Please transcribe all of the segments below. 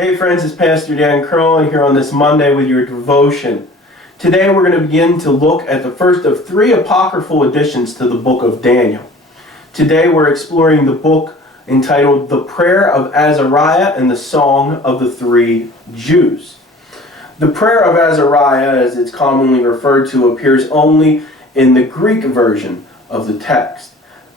Hey friends, it's Pastor Dan Curlin here on this Monday with your devotion. Today we're going to begin to look at the first of three apocryphal additions to the book of Daniel. Today we're exploring the book entitled The Prayer of Azariah and the Song of the Three Jews. The Prayer of Azariah, as it's commonly referred to, appears only in the Greek version of the text.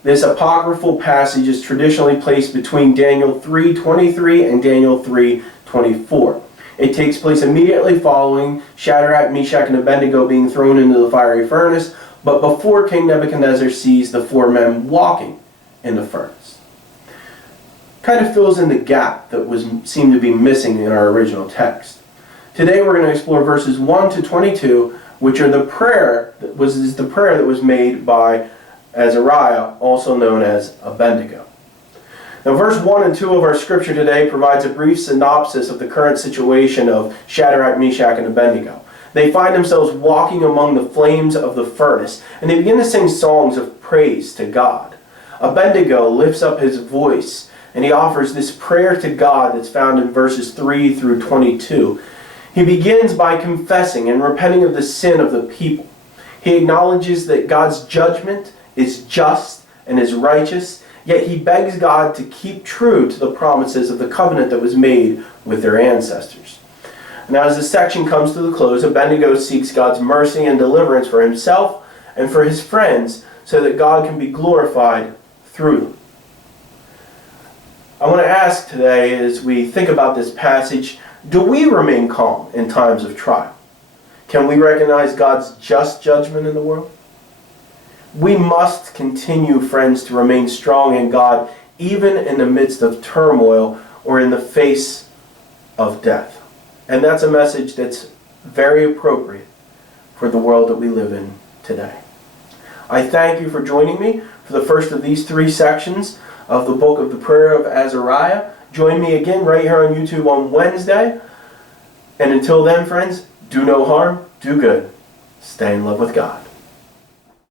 This apocryphal passage is traditionally placed between Daniel 3:23 and Daniel 3:24. It takes place immediately following Shadrach, Meshach, and Abednego being thrown into the fiery furnace, but before King Nebuchadnezzar sees the four men walking in the furnace. Kind of fills in the gap that seemed to be missing in our original text. Today we're going to explore verses 1 to 22, which are the prayer that was made by Azariah, also known as Abednego. Now, verse 1 and 2 of our scripture today provides a brief synopsis of the current situation of Shadrach, Meshach, and Abednego. They find themselves walking among the flames of the furnace, and they begin to sing songs of praise to God. Abednego lifts up his voice, and he offers this prayer to God that's found in verses 3 through 22. He begins by confessing and repenting of the sin of the people. He acknowledges that God's judgment is just and is righteous, yet he begs God to keep true to the promises of the covenant that was made with their ancestors. Now, as this section comes to the close, Abednego seeks God's mercy and deliverance for himself and for his friends so that God can be glorified through them. I want to ask today, as we think about this passage, do we remain calm in times of trial? Can we recognize God's just judgment in the world? We must continue, friends, to remain strong in God, even in the midst of turmoil or in the face of death. And that's a message that's very appropriate for the world that we live in today. I thank you for joining me for the first of these three sections of the book of the Prayer of Azariah. Join me again right here on YouTube on Wednesday. And until then, friends, do no harm, do good. Stay in love with God.